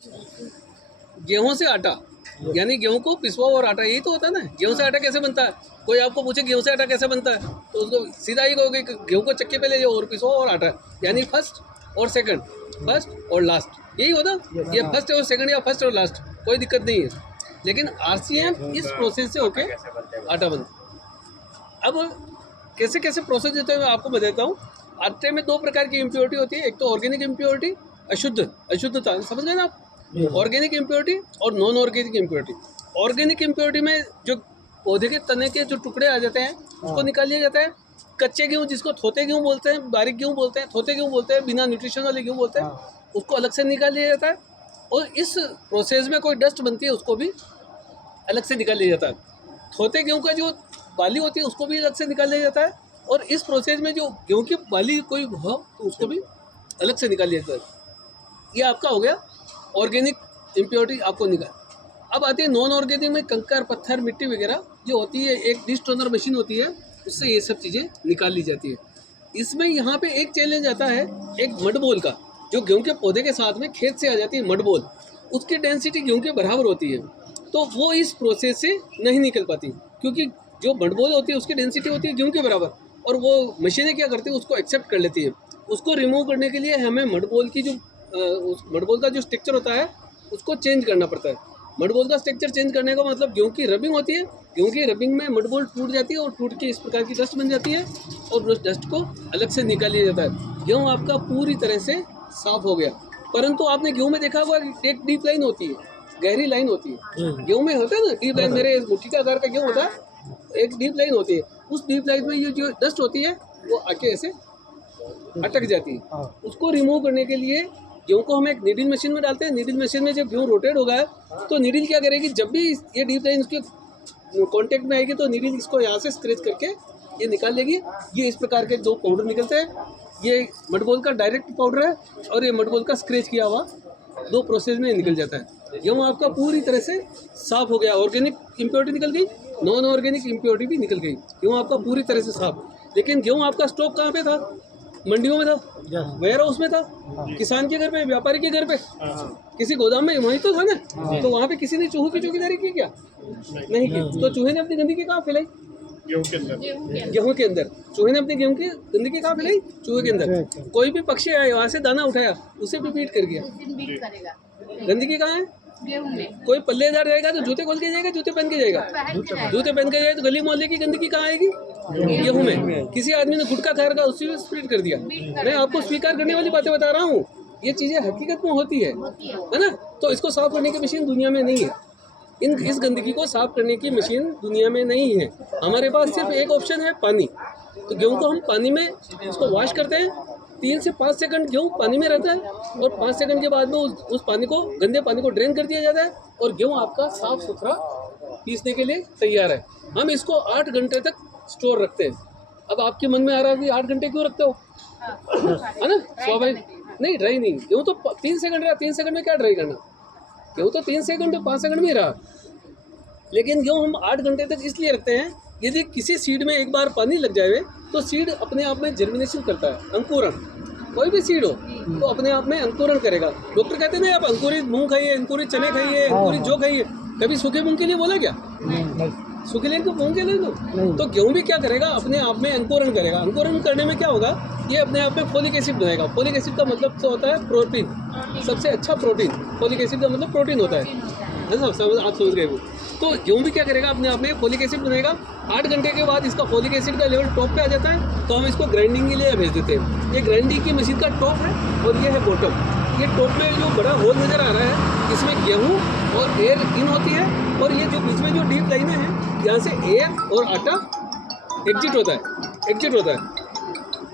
गेहूं से आटा, यानी गेहूं को पिसवा और आटा, यही तो होता है ना। गेहूं से आटा कैसे बनता है? कोई आपको पूछे गेहूं से आटा कैसे बनता है, तो उसको सीधा ही कहोगे कि गेहूं को चक्के पे ले जाओ और पिसवा और आटा, यानी फर्स्ट और सेकंड, फर्स्ट और लास्ट, यही होता। ये फर्स्ट और सेकंड या फर्स्ट और लास्ट, कोई दिक्कत नहीं है। लेकिन आरसीएम इस प्रोसेस से होके आटा बनता। अब कैसे कैसे प्रोसेस होते हैं मैं आपको बताता हूँ। आटे में दो प्रकार की इम्प्योरिटी होती है, एक तो ऑर्गेनिक इम्प्योरिटी, अशुद्धता, समझ गए ना आप? ऑर्गेनिक इम्प्योरिटी और non organic impurity. Organic impurity में जो पौधे के तने के जो टुकड़े आ जाते हैं उसको निकाल लिया जाता है। कच्चे गेहूँ, जिसको थोते गेहूँ बोलते हैं, बारीक गेहूँ बोलते हैं, थोते गेहूँ बोलते हैं, बिना न्यूट्रिशन वाले गेहूँ बोलते हैं, उसको अलग से निकाल लिया जाता है। और इस प्रोसेस में कोई डस्ट बनती है उसको भी अलग से निकाल लिया जाता है। थोते गेहूँ का जो बाली होती है उसको भी अलग से निकाल लिया जाता है। और इस प्रोसेस में जो गेहूँ की बाली कोई हो तो उसको भी अलग से निकाल लिया जाता है। ये आपका हो गया ऑर्गेनिक इम्प्योरिटी, आपको निकाल। अब आती है नॉन ऑर्गेनिक में कंकर, पत्थर, मिट्टी वगैरह जो होती है, एक डिस्टोनर मशीन होती है, उससे ये सब चीज़ें निकाल ली जाती है। इसमें यहाँ पे एक चैलेंज आता है, एक मडबोल का, जो गेहूँ के पौधे के साथ में खेत से आ जाती है मडबोल, उसकी डेंसिटी गेहूँ के बराबर होती है, तो वो इस प्रोसेस से नहीं निकल पाती, क्योंकि जो मडबोल होती है उसकी डेंसिटी होती है गेहूँ के बराबर, और वो मशीनें क्या करती है उसको एक्सेप्ट कर लेती है। उसको रिमूव करने के लिए हमें मडबोल की जो उस मडबोल का जो स्ट्रक्चर होता है उसको चेंज करना पड़ता है। मडबोल का स्ट्रक्चर चेंज करने का मतलब गेहूँ की रबिंग होती है, गेहूँ की रबिंग में मडबोल टूट जाती है और टूट के इस प्रकार की डस्ट बन जाती है, और उस डस्ट को अलग से निकाल लिया जाता है। गेहूँ आपका पूरी तरह से साफ हो गया। परंतु आपने गेहूँ में देखा होगा एक डीप लाइन होती है, गहरी लाइन होती है गेहूँ में, होता है ना डीप लाइन, मेरे मुट्ठी का आकार का गेहूँ होता है, एक डीप लाइन होती है। उस डीप लाइन में ये जो डस्ट होती है वो आके ऐसे अटक जाती है। उसको रिमूव करने के लिए गेहूँ को हम एक नीडल मशीन में डालते हैं। नीडल मशीन में जब गेहूँ रोटेट होगा तो नीडल क्या करेगी, जब भी ये डीप लाइन उसके कांटेक्ट में आएगी तो नीडल इसको यहाँ से स्क्रैच करके ये निकाल लेगी। ये इस प्रकार के दो पाउडर निकलते हैं, ये मडबोल का डायरेक्ट पाउडर है और ये मडबोल का स्क्रैच किया हुआ, दो प्रोसेस में निकल जाता है। गेहूँ आपका पूरी तरह से साफ हो गया, ऑर्गेनिक इम्प्योरिटी निकल गई, नॉन ऑर्गेनिक इम्प्योरिटी भी निकल गई, गेहूँ आपका पूरी तरह से साफ। लेकिन गेहूँ आपका स्टॉक कहाँ पे था? मंडियों में था, वेयर हाउस में था, किसान के घर पे, व्यापारी के घर पे, किसी गोदाम में, वहीं तो था ना। तो वहाँ पे किसी ने चूहों की चौकीदारी की क्या? नहीं की। तो चूहे ने अपनी गंदगी कहाँ फैलाई? गेहूं के अंदर। चूहे ने अपनी गेहूं की गंदगी कहाँ फैलाई? चूहे के अंदर। कोई भी पक्षी आया वहाँ से दाना उठाया, उसे भी बीट कर गया। गंदगी कहाँ है? गेहूं में। कोई पल्लेदार जाएगा तो जूते खोल के जाएगा, जूते पहन के जाएगा, जूते पहन के जाए तो गली मोहल्ले की गंदगी कहाँ आएगी? गेहूं में। किसी आदमी ने गुटखा खा रखा, उसी में स्प्लिट कर दिया। मैं आपको स्वीकार करने वाली बातें बता रहा हूँ, ये चीजें हकीकत में होती है ना। तो इसको साफ करने की मशीन दुनिया में नहीं है, इस गंदगी को साफ करने की मशीन दुनिया में नहीं है। हमारे पास सिर्फ एक ऑप्शन है, पानी। तो गेहूं को हम पानी में इसको वॉश करते हैं, 3 से 5 सेकंड गेहूँ पानी में रहता है, और 5 सेकंड के बाद में उस पानी को, गंदे पानी को ड्रेन कर दिया जाता है, और गेहूँ आपका साफ सुथरा पीसने के लिए तैयार है। हम इसको 8 घंटे तक स्टोर रखते हैं। अब आपके मन में आ रहा है कि 8 घंटे क्यों रखते हो, है ना? स्वाभाविक नहीं, ड्राई नहीं। गेहूँ तो 3 सेकंड रहा, 3 सेकंड में क्या ड्राई करना? गेहूँ तो 3 सेकंड 5 सेकंड में रहा। लेकिन गेहूँ हम 8 घंटे तक इसलिए रखते हैं, यदि किसी सीड में एक बार पानी लग जाए तो सीड अपने आप में जर्मिनेशन करता है, अंकुरण। कोई भी सीड हो तो अपने आप में अंकुरण करेगा। डॉक्टर कहते हैं ना, आप अंकुरित मूंग खाइए, अंकुरित चने खाइए, अंकुरित जौ खाइए। कभी सूखे मूंग के लिए बोला क्या? सूखे मूंग के लिए तो गेहूँ भी क्या करेगा, अपने आप में अंकुरण करेगा। अंकुरण करने में क्या होगा, ये अपने आप में फोलिक एसिड बनाएगा। फोलिक एसिड का मतलब तो होता है प्रोटीन, सबसे अच्छा प्रोटीन। फोलिक एसिड का मतलब प्रोटीन होता है ना, आप समझ गए वो। तो गेहूँ भी क्या करेगा, अपने आप में फोलिक एसिड बनाएगा। 8 घंटे के बाद इसका फोलिक एसिड का लेवल टॉप पे आ जाता है, तो हम इसको ग्राइंडिंग के लिए भेज देते हैं। ये ग्राइंडिंग की मशीन का टॉप है और ये है बॉटम। ये टॉप में जो बड़ा होल नज़र आ रहा है, इसमें गेहूँ और एयर इन होती है, और ये जो बीच में जो डीप लाइनें हैं, यहाँ से एयर और आटा एग्जिट होता है।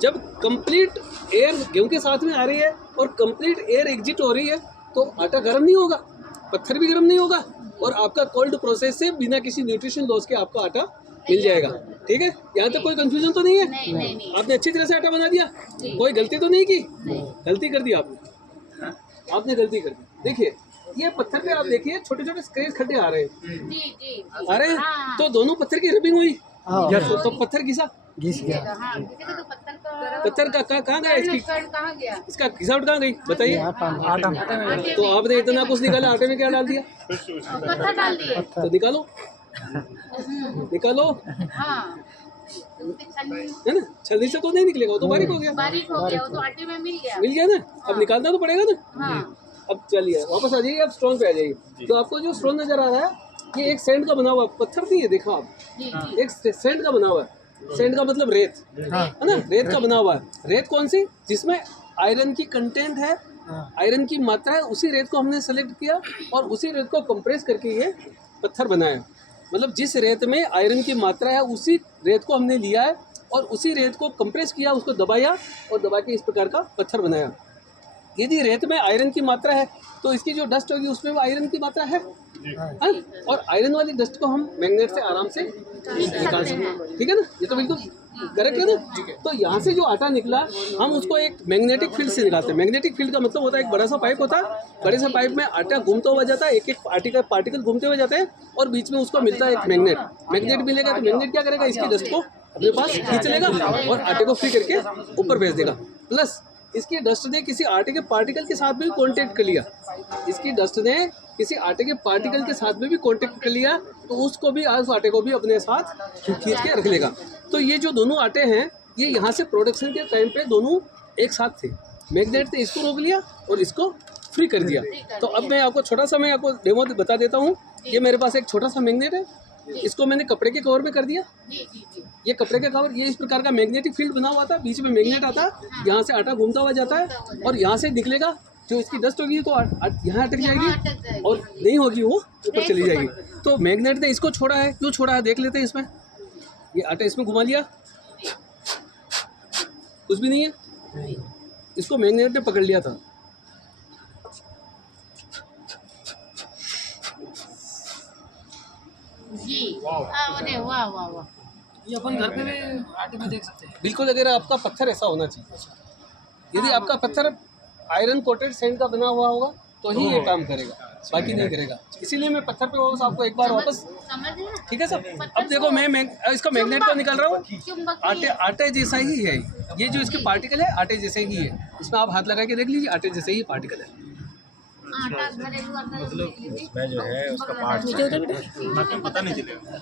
जब कंप्लीट एयर गेहूँ के साथ में आ रही है और कंप्लीट एयर एग्जिट हो रही है, तो आटा गर्म नहीं होगा, पत्थर भी गर्म नहीं होगा, और आपका कोल्ड प्रोसेस से बिना किसी न्यूट्रिशन लॉस के आपका आटा मिल जाएगा। ठीक है, यहाँ तक कोई कंफ्यूजन तो नहीं है? नहीं। आपने अच्छी तरह से आटा बना दिया, कोई गलती तो नहीं की? गलती कर दी आपने गलती कर दी। देखिए ये पत्थर पे आप देखिए छोटे छोटे स्क्रैच खड्डे आ रहे हैं, तो दोनों पत्थर की रबिंग हुई, तो पत्थर घिसा, घिस गया। हाँ घिसेगा तो पत्थर का पत्थर का कहाँ गया इसकी, कहाँ गया? इसका घिसावट कहाँ गई बताइए। आटा आटा आटे तो में आपने इतना कुछ निकाला, आटे में क्या डाल दिया? पत्थर डाल दिए। तो निकालो निकालो, हाँ तो उसकी छन्नी है ना, छलनी से तो नहीं निकलेगा, वो तो बारीक हो गया। बारीक हो गया, वो तो आटे में मिल गया। मिल गया ना, अब निकालना तो पड़ेगा ना। हाँ अब चलिए वापस आ जाइए, अब स्टोन पे आ जाइए। तो आपको जो स्टोन नजर आ रहा है ये एक सैंड का बना हुआ पत्थर नहीं है, देखा आप, जी जी एक सैंड का बना हुआ है। सैंड का मतलब रेत है ना, रेत का बना हुआ है। रेत कौन सी, जिसमें आयरन की कंटेंट है, आयरन की मात्रा है, उसी रेत को हमने सेलेक्ट किया और उसी रेत को कंप्रेस करके ये पत्थर बनाया। मतलब जिस रेत में आयरन की मात्रा है उसी रेत को हमने लिया है और उसी रेत को कंप्रेस किया, उसको दबाया और दबा के इस प्रकार का पत्थर बनाया। यदि रेत में आयरन की मात्रा है तो इसकी जो डस्ट होगी उसमें भी आयरन की मात्रा है, और आयरन वाली डस्ट को हम मैग्नेट से आराम से निकाल सकते हैं। ठीक है ना, ये तो बिल्कुल करेक्ट है ना। तो यहाँ से जो आटा निकला हम उसको एक मैग्नेटिक फील्ड से निकालते हैं। मैग्नेटिक फील्ड का मतलब होता है एक बड़ा सा पाइप होता है, बड़े से पाइप में आटा घूमता हुआ जाता है, एक एक पार्टिकल घूमते हुए जाते हैं और बीच में उसको मिलता है एक मैग्नेट। मैग्नेट मिलेगा तो मैग्नेट क्या करेगा, इसकी डस्ट को अपने पास खींच लेगा और आटे को फ्री करके ऊपर भेज देगा। प्लस इसकी डस्ट ने किसी आटे के पार्टिकल के साथ भी कांटेक्ट कर लिया, इसकी डस्ट ने किसी आटे के पार्टिकल के साथ में भी कांटेक्ट कर लिया तो उसको भी, उस आटे को भी अपने साथ खींच के रख लेगा। तो ये जो दोनों आटे हैं ये यहाँ से प्रोडक्शन के टाइम पे दोनों एक साथ थे। मैग्नेट ने इसको रोक लिया और इसको फ्री कर दिया। तो अब मैं आपको छोटा सा, मैं आपको डेमो बता देता हूँ। ये मेरे पास एक छोटा सा मैग्नेट है, इसको मैंने कपड़े के कवर में कर दिया। जी जी जी ये कपड़े का कवर, ये इस प्रकार का मैग्नेटिक फील्ड बना हुआ था, बीच में मैग्नेट आता है, यहाँ से आटा घूमता हुआ जाता है और यहाँ से निकलेगा, जो इसकी डस्ट होगी तो यहाँ अटक जाएगी और नहीं होगी वो ऊपर चली जाएगी। तो मैग्नेट ने इसको छोड़ा है, क्यों छोड़ा है देख लेते हैं। इसमें ये आटा इसमें घुमा लिया, कुछ भी नहीं है, इसको मैग्नेट ने पकड़ लिया था। जी अरे वाह वाह वाह। ये अपन घर पे भी आटे में देख सकते हैं। बिल्कुल, अगर आपका पत्थर ऐसा होना चाहिए। यदि आपका पत्थर आयरन कोटेड सैंड का बना हुआ होगा तो ही ये काम करेगा, बाकी नहीं करेगा। इसीलिए मैं पत्थर पे वापस आपको एक बार वापस, समझ रहे हैं? ठीक है सर। अब देखो मैं इसका मैग्नेट को निकाल रहा हूँ, चुंबक आटे जैसा ही है ये, जो इसके पार्टिकल है आटे जैसे ही है। इसमें आप हाथ लगा के देख लीजिए, आटे जैसे ही पार्टिकल है। आटा घरेलू आटा इसमें जो है उसका पार्ट पता नहीं चलेगा।